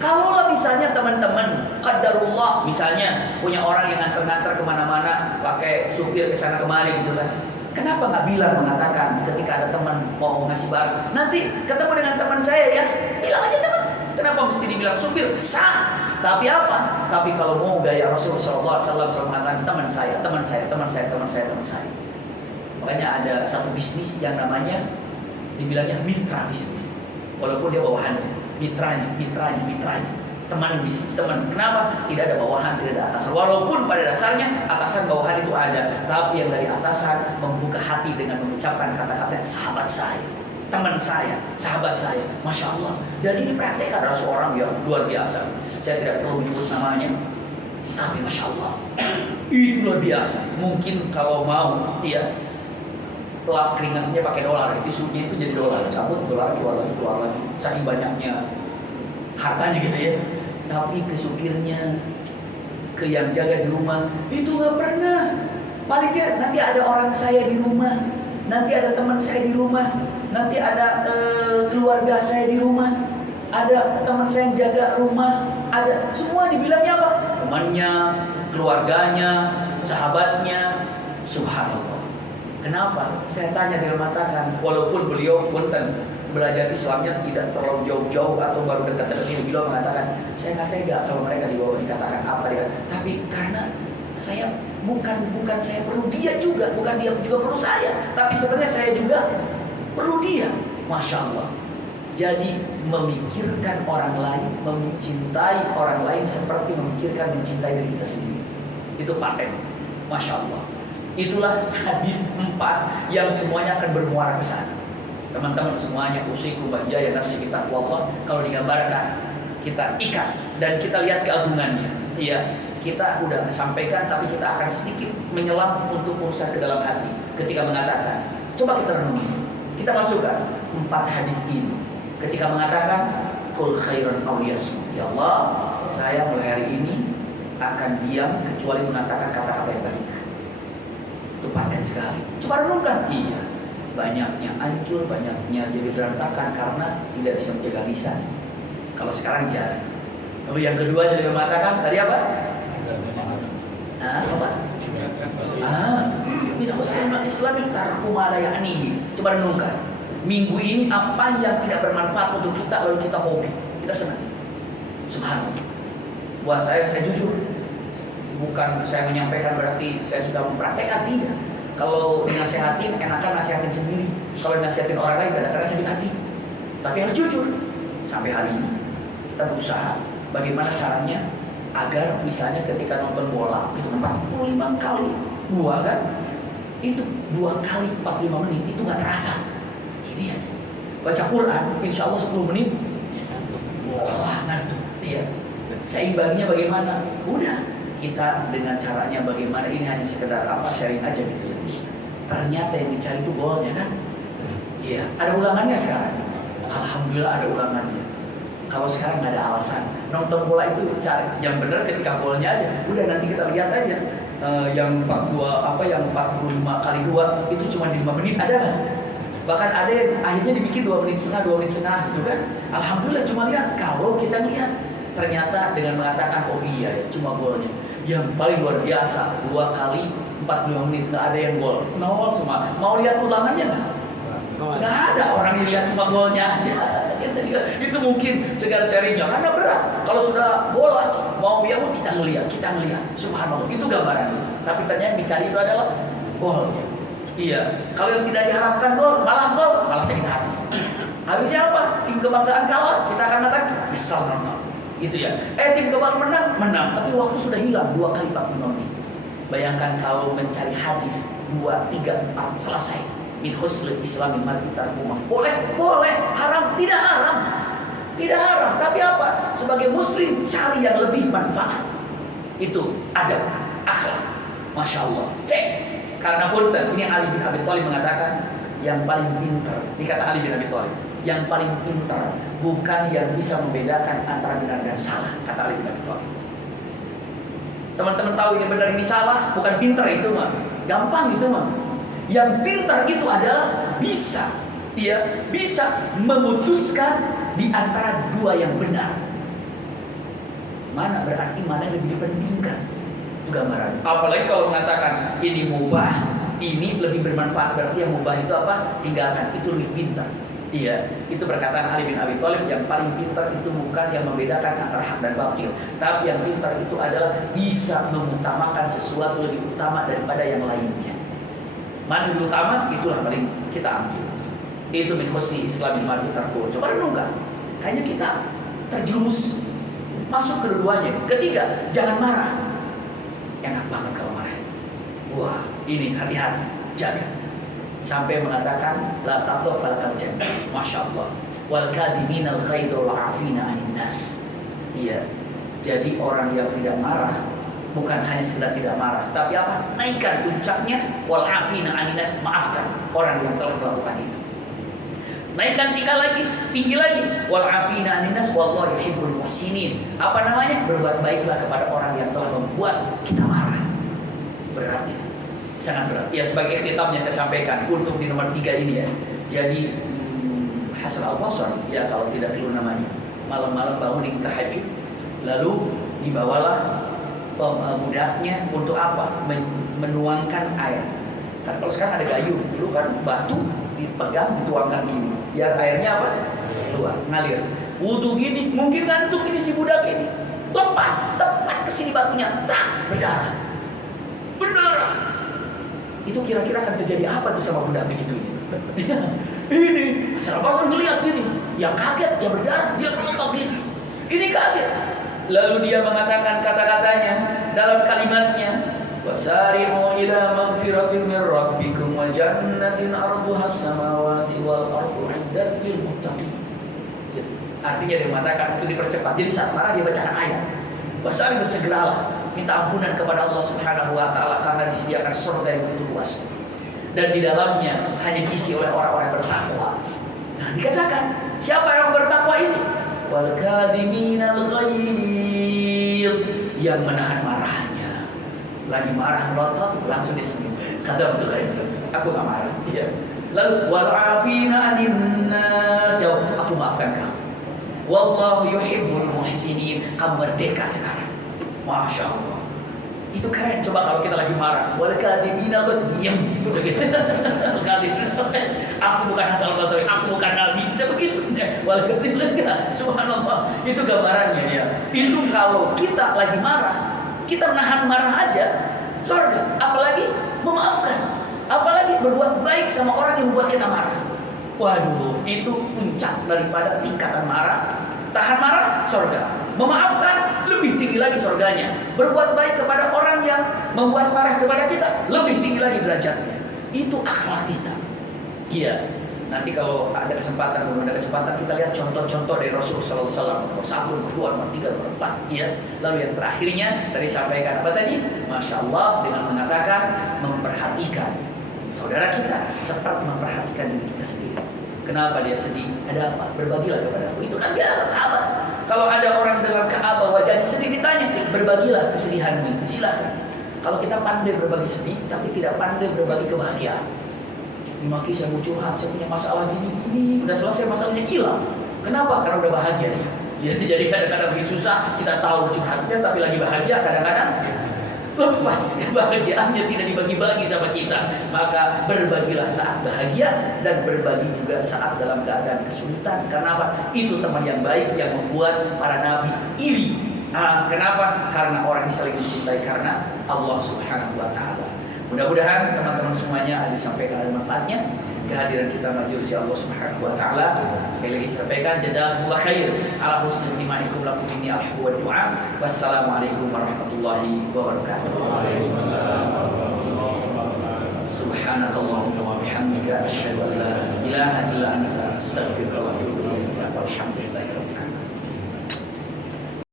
Kalaulah misalnya teman-teman qadarullah, misalnya punya orang yang nganter-nganter kemana-mana, pakai supir ke sana kemari gitu kan, kenapa nggak bilang, mengatakan ketika ada teman mau ngasih barang, nanti ketemu dengan teman saya ya, bilang aja teman. Kenapa mesti dibilang supir? Sah. Tapi apa? Tapi kalau mau gaya Rasulullah SAW selalu mengatakan teman saya, teman saya, teman saya, teman saya, teman saya. Makanya ada satu bisnis yang namanya dibilangnya mitra bisnis. Walaupun dia bawahan, mitranya, teman bisnis, teman. Kenapa? Tidak ada bawahan, tidak ada atasan. Walaupun pada dasarnya atasan bawahan itu ada, tapi yang dari atasan membuka hati dengan mengucapkan kata-kata sahabat saya, teman saya, sahabat saya. Masya Allah. Dan ini praktek adalah seorang yang luar biasa. Saya tidak perlu menyebut namanya, tapi Masya Allah, itu luar biasa. Mungkin kalau mau, ya, lap keringatnya pakai dolar, tisunya itu jadi dolar, cabut dolar, keluar lagi, saking banyaknya hartanya gitu ya. tapi ke supirnya, ke yang jaga di rumah, itu nggak pernah. Paling tidak nanti ada orang saya di rumah, nanti ada teman saya di rumah, nanti ada keluarga saya di rumah, ada teman saya yang jaga rumah, ada semua dibilangnya apa? Temannya, keluarganya, sahabatnya. Subhanallah. Kenapa? Saya tanya, dia mengatakan, walaupun beliau punten belajar Islamnya tidak terlalu jauh-jauh atau baru dekat-dekat ini, beliau mengatakan, saya nggak tega kalau mereka dibawa dikatakan apa dia. Tapi karena saya bukan saya perlu dia juga, bukan dia juga perlu saya, tapi sebenarnya saya juga perlu dia. Masya Allah. Jadi memikirkan orang lain, mencintai orang lain seperti memikirkan mencintai diri kita sendiri. Itu paten. Masya Allah. Itulah hadis 4 yang semuanya akan bermuara ke sana. Teman-teman semuanya, usikum bahjaya nafsi kita Allah. Kalau digambarkan, kita ikat dan kita lihat keagungannya. Iya, kita udah sampaikan, tapi kita akan sedikit menyelam untuk urusan ke dalam hati. Ketika mengatakan, coba kita renungi, kita masukkan 4 hadis ini. Ketika mengatakan, kul khairan awliyasmu, ya Allah, saya mulai hari ini akan diam kecuali mengatakan kata-kata yang baik. Itu paten sekali. Coba renungkan. Iya, banyaknya hancur, banyaknya jadi berantakan karena tidak bisa menjaga lisan. Kalau sekarang jarang. Lalu yang kedua juga mengatakan tadi apa? Apa? Tidak usah Islam yang tarku malayani. Coba renungkan. Minggu ini apa yang tidak bermanfaat untuk kita lalu kita hobi, kita senang. Subhanallah. Buat saya jujur. Bukan saya menyampaikan berarti saya sudah mempraktekkan, tidak. Kalau dinasihatin, enakan nasihatin sendiri. Kalau dinasihatin orang lain, kadang-kadang sakit hati. Tapi harus jujur. Sampai hari ini kita berusaha bagaimana caranya agar misalnya ketika nonton bola itu 45 kali dua kan, itu 2 kali 45 menit itu nggak terasa. Ini aja. Baca Quran, insya Allah 10 menit. Wah, ngantuk. Iya. Seimbanginya bagaimana? Udah. Kita dengan caranya bagaimana, ini hanya sekedar sharing aja gitu ya. Ternyata yang dicari itu golnya kan. Iya, ada ulangannya sekarang. Alhamdulillah ada ulangannya. Kalau sekarang nggak ada alasan. Nonton bola itu cari yang benar ketika golnya aja. Udah nanti kita lihat aja. Yang 45 kali 2 itu cuma di 5 menit ada kan? Bahkan ada yang akhirnya dibikin 2 menit setengah gitu kan. Alhamdulillah cuma lihat. Kalau kita lihat ternyata dengan mengatakan oh iya cuma golnya. Yang paling luar biasa 2 kali 45 menit nggak ada yang gol, nol semua. Mau lihat ulangannya nggak? Nggak ada, orang yang lihat cuma golnya aja. Itu mungkin sekedar sharingnya karena berat. Kalau sudah bola mau ya kita ngelihat. Subhanallah, itu gambarannya. Tapi ternyata yang dicari itu adalah golnya. Iya, kalau yang tidak diharapkan gol, malah sakit hati. Habisnya apa? Tim kebanggaan kalah, kita akan mengatakan misal nonton. Gitu ya. Tim kebanggaan menang, tapi waktu sudah hilang 2 kali 45 menit. Bayangkan kalau mencari hadis 2, 3, 4 selesai. Min husnul islami mar'i tarkumah. Boleh, haram tidak haram. Tidak haram, tapi apa? Sebagai muslim cari yang lebih manfaat. Itu adab, akhlak. Masya Allah. Cek. Karena punten, ini Ali bin Abi Thalib mengatakan yang paling pintar. Ini kata Ali bin Abi Thalib. Yang paling pintar bukan yang bisa membedakan antara benar dan salah, kata Ali bin Abi Thalib. Teman-teman tahu ini benar ini salah, bukan pintar itu mah. Gampang itu mah. Yang pintar itu adalah bisa memutuskan di antara 2 yang benar. Mana berarti mana yang lebih dipentingkan? Itu gambaran. Apalagi kalau mengatakan ini mubah, ini lebih bermanfaat, berarti yang mubah itu apa? Tinggalkan, itu lebih pintar. Iya, itu perkataan Ali bin Abi Thalib. Yang paling pintar itu bukan yang membedakan antara hak dan batil, tapi yang pintar itu adalah bisa mengutamakan sesuatu lebih utama daripada yang lainnya. Mana yang utama, itulah paling kita ambil. Itu min husni islami mar'i tarkuh. Coba renungkan. Kayaknya kita terjerumus masuk kedua-duanya. Ketiga, jangan marah. Enak banget kalau marah. Wah, ini hati-hati, jaga. Sampai mengatakan la taqwa falakal jannah. Masya Allah. Wal kadiminal ghaidul afina 'anil nas. Iya. Jadi orang yang tidak marah bukan hanya sekedar tidak marah, tapi apa? Naikkan puncaknya wal afina 'anil nas, maafkan orang yang telah melakukan itu. Naikkan tinggi lagi. Wal afina 'anil nas wallahu yuhibbul muhsinin. Apa namanya? Berbuat baiklah kepada orang yang telah membuat kita marah. Berat ya. Sangat berat. Ya, sebagai ikhtitamnya saya sampaikan untuk di nomor 3 ini ya. Jadi Hasan Al-Basri ya, kalau tidak keliru namanya, malam-malam bangun tahajud, lalu dibawalah budaknya untuk apa? Menuangkan air. Kan kalau sekarang ada gayung, dulu kan batu dipegang, dituangkan gini, biar airnya apa? Keluar, ngalir. Wudu gini, mungkin ngantuk ini si budak ini, lepas, tepat ke sini batunya, tak berdarah. Itu kira-kira akan terjadi apa tuh sama budak begitu ini? Ini, Hasan ngeliat gini, yang kaget, yang berdarah, dia melotot gini. Ini kaget. Lalu dia mengatakan kata-katanya dalam kalimatnya, wasari'u ila maghfiratin min rabbikum wa jannatin arduha as-samawati wal ardu 'iddat lil muttaqin. Artinya dia mengatakan itu dipercepat. Jadi saat marah dia bacakan ayat. Wasari bersegeralah minta ampunan kepada Allah Subhanahu wa taala karena disediakan surga yang begitu luas. Dan di dalamnya hanya diisi oleh orang-orang yang bertakwa. Nah, dikatakan siapa yang bertakwa ini? Wal kadhiminal ghaidh, yang menahan marahnya. Lagi marah melotot langsung disenyum. Kata betul kayak gitu. Aku enggak marah. Iya. Lalu wal afina 'anil nas, jawab aku maafkan kamu. Wallahu yuhibbul muhsinin, kamu merdeka sekarang. Masya Allah. Itu keren. Coba kalau kita lagi marah, wal kadhibina diam. Aku bukan Hasan Al-Basri, aku bukan Nabi. Bisa begitu. Wal kadhibina. Subhanallah. Itu gambarannya ya. Itu kalau kita lagi marah, kita menahan marah aja, surga. Apalagi memaafkan. Apalagi berbuat baik sama orang yang membuat kita marah. Waduh, itu puncak daripada tingkatan marah. Tahan marah, surga. Memaafkan, lebih tinggi lagi surganya. Berbuat baik kepada orang yang membuat marah kepada kita, lebih tinggi lagi derajatnya. Itu akhlak kita. Iya. Nanti kalau ada kesempatan, kita lihat contoh-contoh dari Rasulullah SAW. Nomor 1, nomor 2, nomor 3, nomor 4. Iya. Lalu yang terakhirnya tadi sampaikan apa tadi? Masya Allah, dengan mengatakan memperhatikan saudara kita seperti memperhatikan diri kita sendiri. Kenapa dia sedih? Ada apa? Berbagilah kepada aku. Itu kan biasa sahabat. Kalau ada orang dengan Ka'bah wajahnya sedih, ditanya, berbagilah kesedihanmu itu. Silakan. Kalau kita pandai berbagi sedih, tapi tidak pandai berbagi kebahagiaan. Dimaki saya mau curhat, saya punya masalah gini. Udah selesai masalahnya hilang. Kenapa? Karena udah bahagia dia. Ya, jadi kadang-kadang lagi susah, kita tahu curhatnya, tapi lagi bahagia kadang-kadang lepas kebahagiaannya, tidak dibagi-bagi sama kita. Maka berbagilah saat bahagia dan berbagi juga saat dalam keadaan kesulitan. Karena apa? Itu teman yang baik yang membuat para nabi iri. Kenapa? Karena orang ini saling mencintai karena Allah Subhanahu wa taala. Mudah-mudahan teman-teman semuanya ada disampaikan ada manfaatnya. Kehadiran kita majelis Allah Subhanahu wa taala. Sekali lagi sampaikan jazakumullah khair ala husni istima'ikum lakum inni alhamdu wa du'a. Wassalamualaikum warahmatullahi wabarakatuh. Waalaikumsalam warahmatullahi wabarakatuh. Subhanakallahumma wa bihamdika asyhadu an la ilaha illa anta astaghfiruka wa